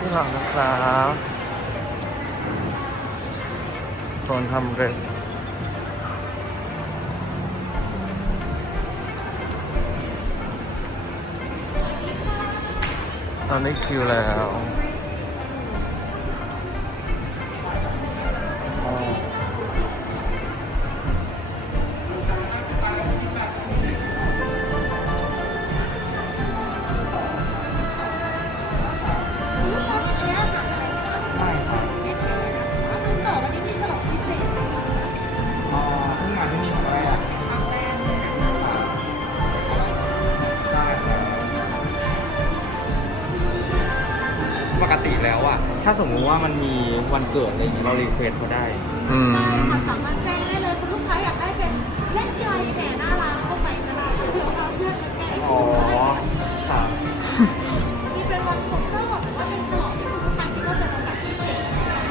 ที่หลังนะครับโซนทำเร็จตอนนี้คิวแล้ว ถ้าสมมุติว่ามันมีวันเกิดอะไรอย่างนี้เรารีเควสเขาได้ อืมได้ค่ะสามารถแจ้งได้เลยคุณลูกค้าอยากได้เป็นเล่นลายแขนหน้าร้านเข้าไปก็ได้เดี๋ยวเราเลือกแก้อ๋อครับมีเป็นวันครบรอบหรือว่าเป็นฉลองที่คุณลูกค้าคิดว่าเป็นโอกาสพิเศษ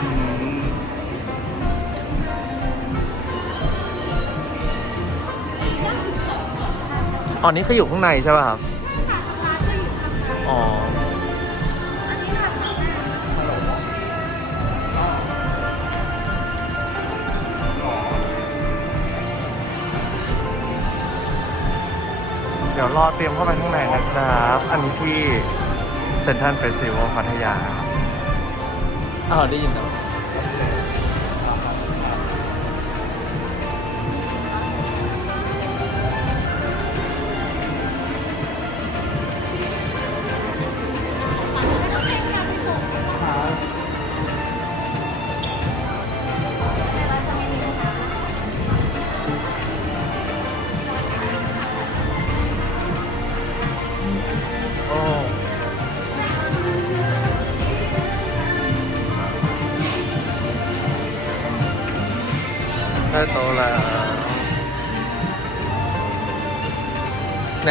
อืมอ๋อนี่คืออยู่ข้างในใช่ป่ะครับ ค่ะร้านจะอยู่ข้างในอ๋อ ดี๋ยวรอเตรียมเข้าไปข้างในนะครับ อันนี้ที่เซ็นทรัลเฟสติวัลพัทยาอ้าวได้ยินแล้ว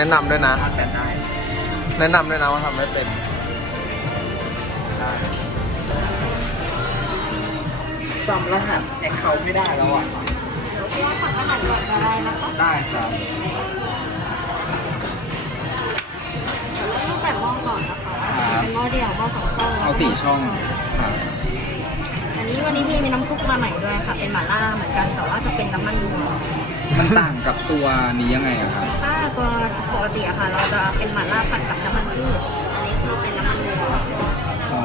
นะนำด้วยนะทานแต่ได้แนะนำด้วยนะว่าทำไม่เป็น ได้จำรหัสแอคเคาท์ไม่ได้แล้วอะเดี๋ยวพี่ว่าสั่งอาหารก่อนก็ได้นะคะได้ครับ เดี๋ยวเริ่มตั้งแต่หม้อก่อนนะคะเป็นหม้อเดียวหม้อสองช่องเอาสี่ช่องครับอันนี้วันนี้พี่มีน้ำซุปมาใหม่ด้วยค่ะ เป็นหม่าล่าเหมือนกันแต่ว่าจะเป็นน้ำมันวัว มันต่างกับตัวนี้ยังไงอะครับ ถ้าตัวปกติอะค่ะ เราจะเป็นหม่าล่าผัดกับน้ำมันพืชอันนี้คือเป็นน้ำมันวัวอ๋อ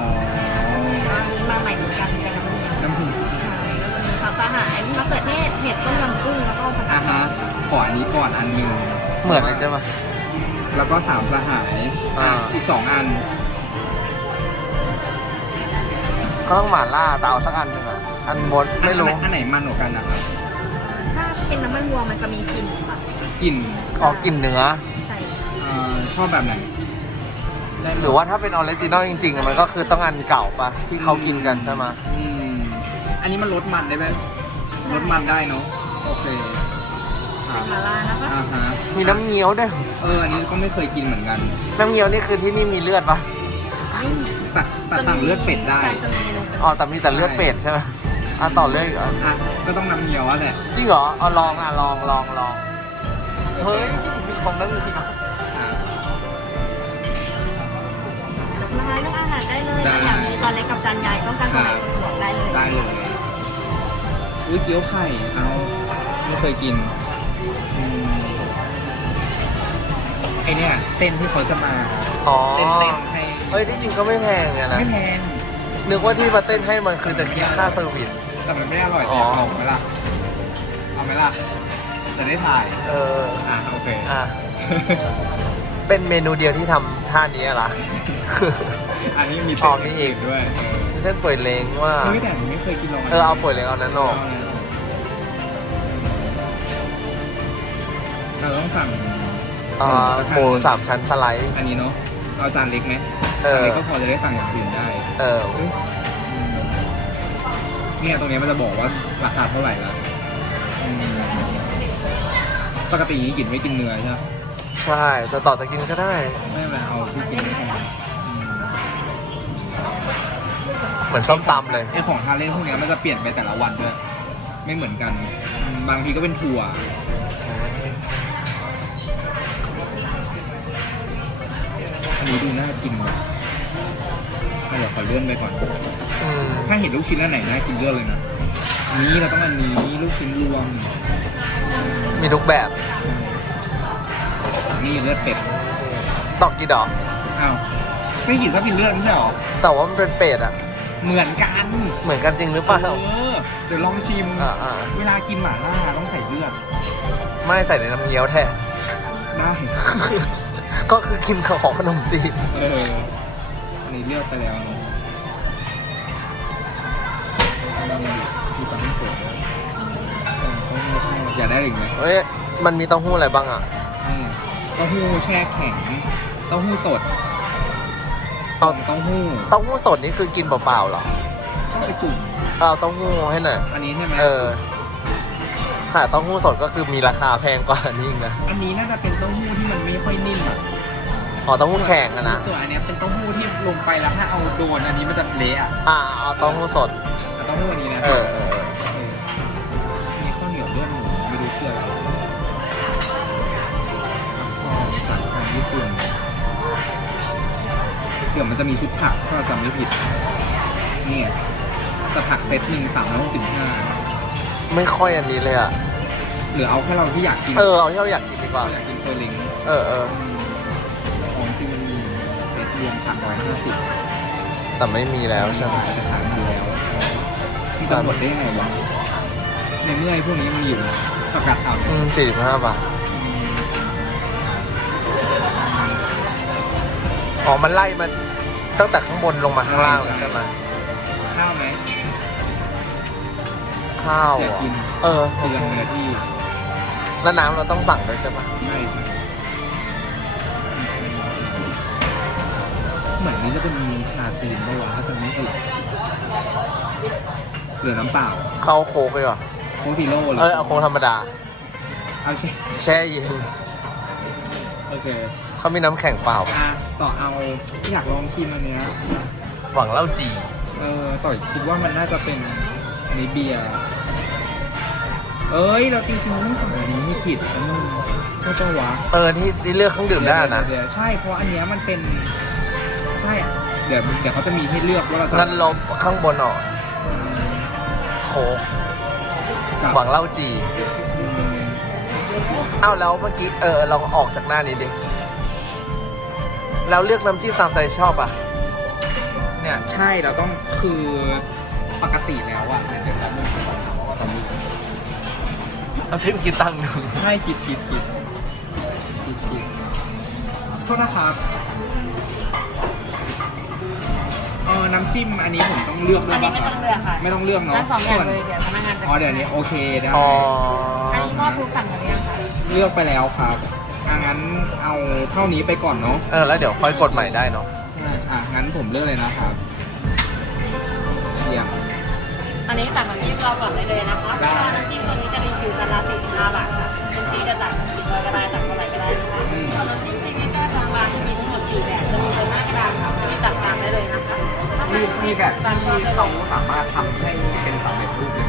แล้วอันนี้มาใหม่เหมือนกันเป็นน้ำมันวัวน้ำผึ้งค่ะแล้วจะมีผักสหายมะเขือเทศเห็ดต้มยำกุ้งแล้วก็ผักอะฮะขออันนี้ก่อนอันหนึ่งเหมือนเลยใช่ปะ แล้วก็สามสหายอ่า อะอีกสองอัน ก็ต้องหมาล่าแต่เอาสักอันหนึ่งอะอันบนไม่รู้อันไหนมันกว่ากันนะครับถ้า เป็นน้ำมันวัวมันจะมีกลิ่นค่ะกลิ่นออกกลิ่นเนื้อ ใช่เอ่อชอบแบบไหนได้มดหรือว่าถ้าเป็นออริจินอลจริงๆอะมันก็คือต้องอันเก่าปะที่เขากินกันใช่ไหมอืมอันนี้มันลดมันได้ไหมลดมันได้เนาะโอเคคเป็รันบหม่าล่านะคะอ่าฮะมีน้ำเงี้ยวด้วยเอออันนี้ก็ไม่เคยกินเหมือนกันน้ำเงี้ยวนี่คือที่นี่มีเลือดปะไม่มีแต่แต่สั่งเลือดเป็ดได้ ใช่จะมีเมนูเป็นอ๋อแต่มีแต่เลือดเป็ดใช่ไหม อะต่อเลือดอีกเหรออะก็ต้องน้ำเงี้ยวอะแหละจริงเหรอเอาลองอะลองลองลองเฮ้ยมีของนั่นจริงเหรออะมาทานเรื่องอาหารได้เลยได้อยากมีจานเล็กกับจานใหญ่ต้องการตัวไหนคุณบอกได้เลยได้เลยอุ้ยเกี๊ยวไข่เอาไม่เคยกินอืมไอเนี่ยเส้นที่เขาจะมาอ๋อเต้นเต้นให้เฮ้ยที่จริงก็ไม่แพงเนี่ยนะไม่แพงนึกว่าที่มาเต้นให้มันคือจะคิดค่าเซอร์วิส แต่มันไม่ได้อร่อยอ๋แต่อเอาไหมล่ะ เอาไหมล่ะ จะได้ถ่าย เออ อะโอเค อะ เป็นเมนูเดียวที่ทำท่านี้เหรอ อันนี้มีอ๋เส้อนมีอีก ด้วยเส้นป่วยเล้งว่าเออไม่แต่ผมไม่เคยกินลองเออ เอาป่วยเล้งเอานั้นออกเราต้องสั่งอ่าหมูสามชั้นสไลด์ อันนี้เนาะ เอาจานเล็กไหมเออจานเล็กก็พอจะได้สั่งอย่างอื่นได้เออ เฮ้ยอืม เนี่ยตรงเนี้ยมันจะบอกว่าราคาเท่าไหร่ละอืมปกติกินไม่กินเนื้อใช่ไหมใช่จะต่อจะกินก็ได้ ไม่เป็นไรเอาที่กินไม่แพงอืมเหมือนส้มตำเลย ไอของทานเล่นพวกเนี้ยมันจะเปลี่ยนไปแต่ละวันด้วยไม่เหมือนกันอืมบางทีก็เป็นถั่วอันนี้ดูน่ากินว่ะอันเดี๋ยวขอเลื่อนไปก่อนอืม ถ้าเห็นลูกชิ้นอันไหนน่ากินเลือกเลยนะอันนี้เราต้องอันนี้ลูกชิ้นรวมมีทุกแบบ นี่เลือดเป็ดตอกกี่ดอกอ้าวก็หินก็เป็นเลือดไม่ใช่หรอแต่ว่ามันเป็นเป็ดอะเหมือนกันเหมือนกันจริงหรือเปล่า เออเดี๋ยวลองชิมอ่าอ่า เวลากินหม่าล่าต้องใส่เลือดไม่ใส่ในน้ำเงี้ยวแทนได้ก็คือกินของขนมจีน เอออันนี้เลือกไปแล้วเนอะ มีปลาท่องโกะด้วยต้องไม่ทอดอยากได้อีกไหมเอ้ย มันมีเต้าหู้อะไรบ้างอะ นี่เต้าหู้แช่แข็งเต้าหู้สดเอาเต้าหู้เต้าหู้สดนี่คือกินเปล่าๆเหรอต้องไปจุ่มเอาเต้าหู้ให้หน่อย อันนี้ใช่ไหมเออค่ะเต้าหู้สดก็คือมีราคาแพงกว่าอันนี้อีกนะอันนี้น่าจะเป็นเต้าหู้ที่มันไม่ค่อยนิ่มอะอ๋อเต้าหู้แข็งอะนะ ส่วนอันเนี้ยเป็นเต้าหู้ที่ลงไปแล้วถ้าเอาโดนอันนี้มันจะเละอะ อ่าเอาเต้าหู้สดแต่ เต้าหู้อันนี้นะเออเออเออเออมีข้าวเหนียวเลือดหมูไม่รู้เชื่ออะไรข้าวสันทางญี่ปุ่นเดี๋ยวมันจะมีชุดผักถ้าเราจำไม่ผิดเนี่ยแต่ผักเซตหนึ่งสามร้อยหกสิบห้าไม่ค่อยอันนี้เลยอะ หรือเอาแค่เราที่อยากกินเออเอาที่เราอยากกินดีกว่า เราอยากกินเคอร์ลิงเออเออของจริงมีเซตรวมสามร้อยห้าสิบแต่ไม่มีแล้วใช่ไหมจะขายมาแล้ว ที่จะหมดได้ยังไงวะในเมื่อไอ้พวกนี้มันอยู่ประกาศข่าวอืมสี่สิบห้าบาท อ๋อ มันไล่มันตั้งแต่ข้างบนลงมาข้างล่างเลยใช่ไหมข้าวไหมข้าวอยากอะกินเออเรือเนื้อที่แล้วน้ำเราต้องสั่งด้วยใช่ไหมใช่เหมือนนี้จะเป็นชาจีนเมื่อวานถ้าจำไม่ผิดเห ลือน้ำเปล่าเข้าโค้กไปก่อนโค้กซีโร่หรเอ้ยเอาโค้กธรรมดา เอาใช่แช่เย็นโอเคเขามีน้ำแข็งเปล่า อะต่อเอาอยากลองชิมอันเนี้ยหวังเล่าจีเออต่อยคิดว่ามันน่าจะเป็นอันนี้เบียร์เอ้ยเราจริงๆต้องสั่งอันนี้มีกิจอันนึงใช่ปะวะ เออที่ที่เลือกเครื่องดื่มได้นะเดี๋ยวๆใช่เพราะอันเนี้ยมันเป็น ใช่อะเดี๋ยวเดี๋ยวเขาจะมีให้เลือกว่าเราจะงั้นลบข้างบนออกโค้กกับหวังเล่าจีอืมเอ้าแล้วเมื่อกี้เออเราออกจากหน้านี้ดิแล้วเลือกน้ำจิ้มตามใจชอบอะ เนี่ยใช่เราต้องคือปกติแล้วอะเดี๋ยวเดี๋ยวแป๊บนึงขอถามว่าตอนนี้น้ำจิ้มกี่ตังค์หนึ่งใช่คิดคิดคิดคิดคิดโทษนะครับเออ น้ำจิ้มอันนี้ผมต้องเลือกด้วอัยนนี้ปะไม่คต้รัอบงเลือกค่ะไม่ต้องเลือกเนาะทั้งสองอย่างส่วนเลยเดี๋ยวพนักงานจะอ๋อเดี๋ยวนี้โอเคได้อ๋ออันนี้มอบทุกสั่งกันหรือยังคะเลือกไปแล้วครับอะงั้นเอาเท่านี้ไปก่อนเนาะเออแล้วเดี๋ยวค่อยกดใหม่ได้เนาะอะงั้นผมเลือกเลยนะครับเยี่ยม อันนี้สั่งน้ำจิ้มเราก่อนได้เลยนะคะได้ น้ำจิ้มตัวนี้จะรีวิวกันละ45บาทค่ะเป็นที่จะตักกินเลยก็ได้ตัก มีมีแบบที่เขาสามารถทำให้เป็นสำเร็จรูปเลย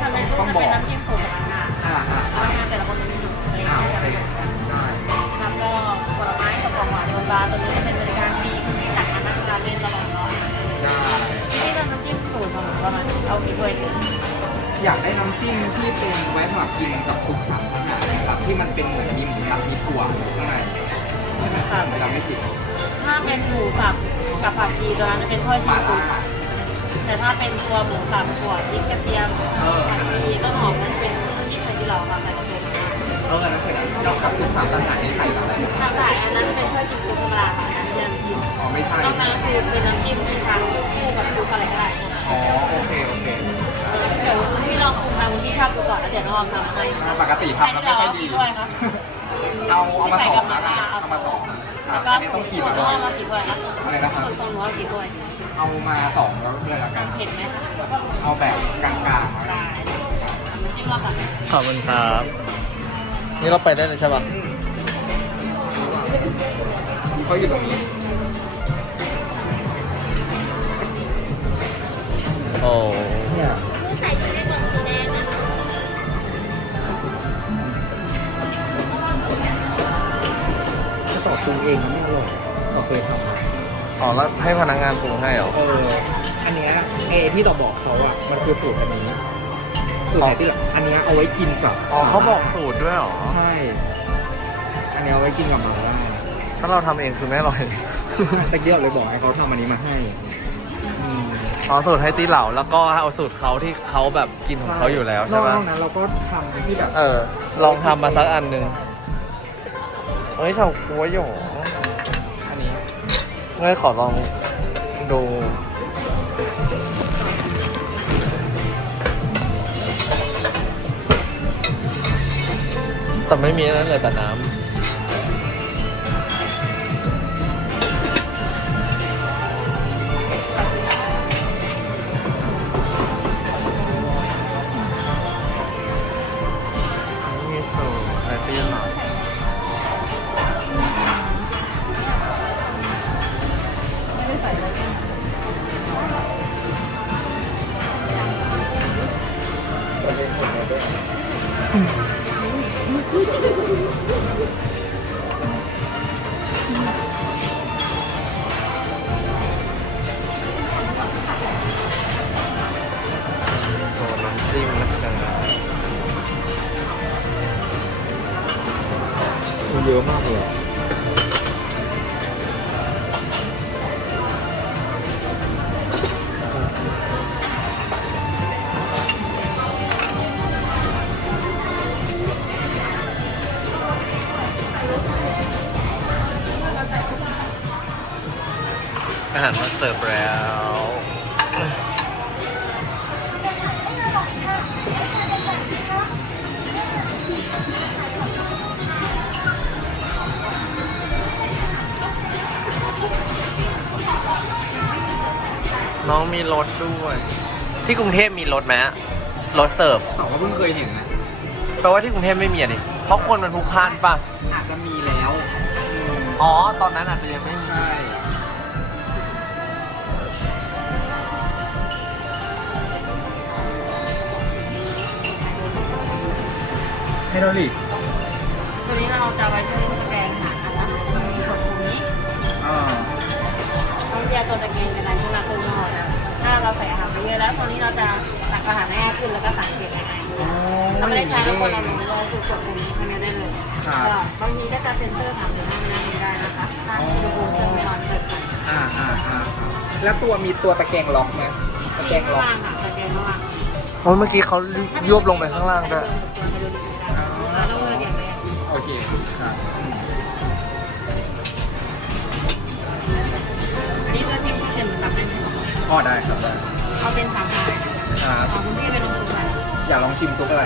ทำในรูปจะเป็นน้ำจิ้มสูตรพนักงานอ่าอ่าพนักงานแต่ละคนจะมีสูตรของตัวเองอ่าไม่โอเหนเคกันได้ครับก็ผลไม้กับของหวานโดนบาร์ตัวนี้จะเป็นบริการฟรีที่ตักมานั่งทานเล่นระหว่างรอได้ที่เป็นน้ำจิ้มสูตรของหนูประมาเอากี่ถ้วยดีอยากได้น้ำจิ้มที่เป็นไว้สำหรับกินกับซุปสับอาหารนะครับที่มันเป็นเหมือนมีหมูสับมีถั่วอยู่ข้างในใช่ไหมครับเวลาไม่ผิด ถ้าเป็นหมูสับกับผักชีตัวนั้นจะเป็นถ้วยหซีมาฟู้ดแต่ถ้าเป็นตัวหมูสับถั่วพริกกระเทียมผักชีต้นหอมนั่นเป็นน้ำจิ้มที่เราทำในกระเทียมเออแล้วเสร็จแล้วกับซุปสับอาหารนี่ใส่อะไรถ้าใส่อันนั้นเป็นถ้วยซีฟู้ดธรรมดาค่ะอันนั้นเป็นน้ำจิ้มอ๋อไม่ใช่นอกนั้นคือเป็นน้ำจิ้มทางคู่กับซุปอะไรก็ได้อ๋อโอเคโอเคเดี๋ยวพี่ลองปรุงมาคุณพี่ชอบดูก่อนแล้วเดี๋ยวลองทำให้ปกติทำแล้วไม่ค่อยดีเอาเอามาสองนะเอามาสอง แล้วก็อันนี้ต้องกินส่วนก่น้ออนงเรากี่ถ้วยครับอะไรนะครับส่วนของน้องกี่ถ้วยเอามาสองแล้วเพื่อนละกันเห็นไหมคะเอาแบบกลางๆนะได้น้ำจิ้มเราก่อนขอบคุณครับ นี่เราไปได้เลยใช่ปะเขาอยู่ตรงนี้ เองไม่อร่อยเราเคยทำอ๋อแล้วให้พนักงานปรุงให้เหรอ เออ อันเนี้ยเอที่ต่อบอกเขาอะมันคือสูตรอันนี้สูตรไหนที่แบบอันเนี้ยเอาไว้กินกับอ๋อเขาบอกสูตรด้วยเหรอ ใช่ อันเนี้ยเอาไว้กินกับหมาล่าถ้าเราทำเองคือไม่อร่อย ตะเกียบเลยบอกให้เขาทำอันนี้มาให้อืมอ๋อสูตรให้ตีเหล่าแล้วก็เอาสูตรเขาที่เขาแบบกินของเขาอยู่แล้วใช่นไหมอกนั้นเราก็ทำที่แบบ เออ ลองทำมาสักอันหนึ่งเฮ้ยเฉาก๊วยหยออันนี้เงยขอลองดูแต่ไม่มีนนั้นเลยแต่น้ำ มันเยอะมากเลย น้องมีรถด้วยที่กรุงเทพมีรถไหมรถเสิร์ฟถามว่าเพิ่งเคยเห็นนะแปลว่าที่กรุงเทพไม่มีอะดิเพราะคนมันพลุกพล่านป่ะอาจจะมีแล้วอืมอ๋อตอนนั้นอาจจะยังไม่มีใช่ให้เราหลีกตัวนี้เราจะไว้ที่สแกนหาอาหารนะคะมีกดตรงนี้อ่าต้องแยกตัวตะแกรงกันนะที่เราขึ้นหม้อนะถ้า เราใส่อาหารไปเยอะแล้วตัวนี้เราจะตักอาหารให้ง่ายขึ้นแล้วก็สังเกตง่ายขึ้นเราไม่ได้ใช้แล้วคนเราลงเลยคือกดตรงนี้ภายในได้เลยครับ ก็บางทีก็จะเซ็นเซอร์ถามถึงหน้าไม่น่าไม่ได้นะคะถ้าอุณหภูมิเครื่องไม่ร้อนเกินไปอ่าอ่าอ่าแล้วตัวมีตัวตะแกรงล็อกไหมตะแกรงข้างล็อกล่างค่ะตะแกรงข้างล่างโอ้ยเมื่อกี้เขายวบลงไปข้างล่างด้วย เราต้องเลือกอย่างแรกโอเคครับ อ๋อได้ครับได้เอาเป็นสามพายครับของคุณพี่เป็นลงทุนอะไรอยากลองชิมซุปอะไร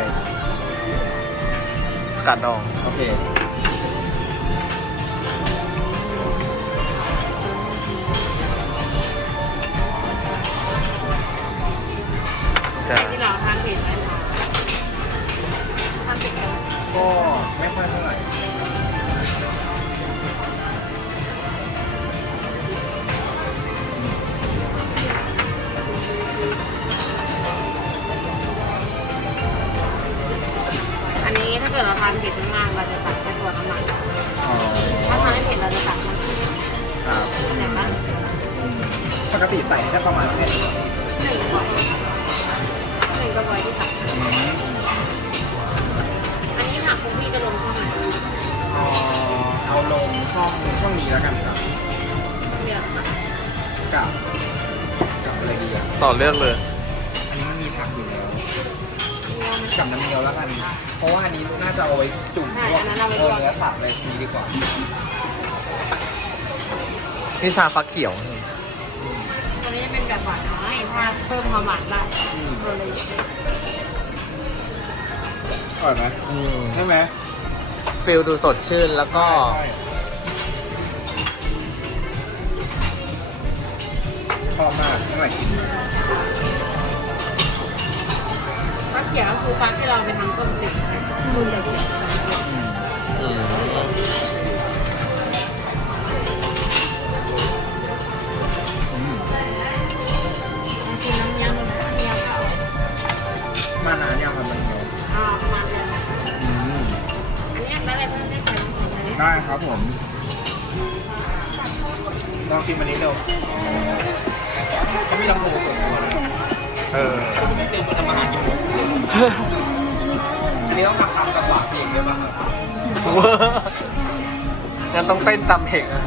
กัดดองโอเค จะที่เราทานเผ็ดไหมคะทานเผ็ดไหมก็ไม่ค่อยเท่าไหร่ เกิดเราทานเผ็ดมากๆเราจะตัดแค่ตัวน้ำมันอ๋อถ้าทานไม่เผ็ดเราจะตัดมันที่ครับไหนบ้าปกติใส่ได้ประมาณเนี้ยหร่หนึ่งกระบอกหนึ่งกระบอกที่ตัดอันนี้ผักคุณพี่จะลงช่องไหนเอเอาลงช่องช่องนี้แล้วกันครับเดี๋ยวกับกับอะไรดีอะต่อเลือกเลย อันนี้มันมีผักอยู่แล้วเดี๋ยวกับน้ำเงี้ยวแล้วกัน เพราะว่าอันนี้น่าจะเอาไว้จุ่มพวกเออเนื้อสัตว์อะไรนี้ดีกว่า นี่ชาฟักเขียว ตัวนี้เป็นแบบหวานน้อยถ้าเพิ่มความหวานได้อืม ตัวเลยอร่อยไหมอืมใช่ไหมฟิลดูสดชื่นแล้วก็ ใช่ชอบมากตั้งแต่กินมาก็ เขียนก็คือฟังที่เราไปทำต้นติ่งมือเดียวกัน ต้องเต้นตามเพลงอะ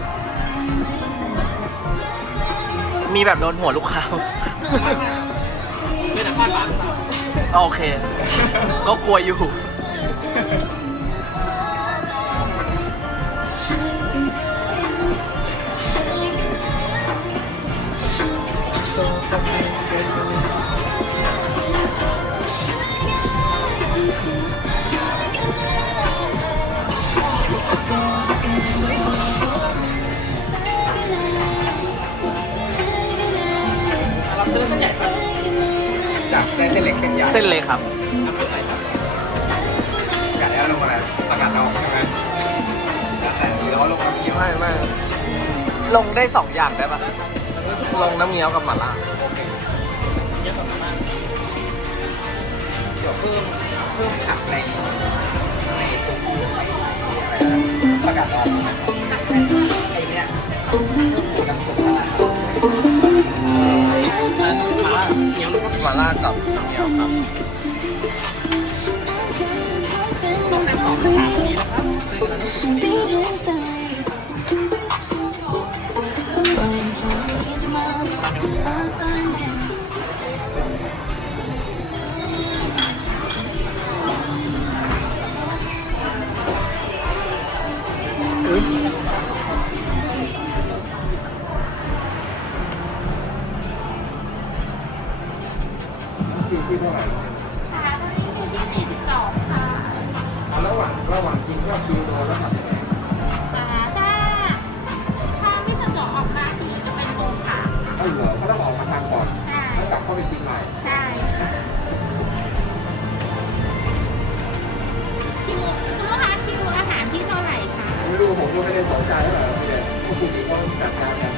มีแบบโดนหัวลูกค้าไม่แต่พลาดร้านโอเค ก็กลัวอยู่ ซื้อเส้นใหญ่ไปจากเส้นเล็กเป็นใหญ่เส้นเล็กครับน้ำเป็นไรครับอยากได้ลงอะไรประกาศเอาใช่ไหมอยากได้หรือว่าลงน้ำเขียวไม่ไม่ลงได้สองอย่างได้ปะลงน้ำเงี้ยวกับหม่าล่าเยอะกว่านั้นเดี๋ยวเพิ่มเพิ่มผักในในตัวอะไรนะประกาศเอาไอ้เนี่ยเพิ่มหมูน้ำซุปมา ล่าเงี้ยวนะครับหม่าล่ากับน้ำเงี้ยวครับต้องในสองสามนี้นะครับซื้อแล้วต้องสุด หว่าคิวโดนแล้วผัดยังไงอ่าถ้าถ้าที่สะดวกออกมาทีจะเป็นโกขาเอ้าเหรอเขาต้องออกมาทางก่อนใช่ แล้วกลับเข้าไปกินใหม่ใช่คิวคุณลูกค้าคิวอาหารที่เท่าไหร่คะ ไม่รู้ผมก็ไม่ได้สนใจเท่าไหร่เลยพวกคุณนี้ก็จัดการกัน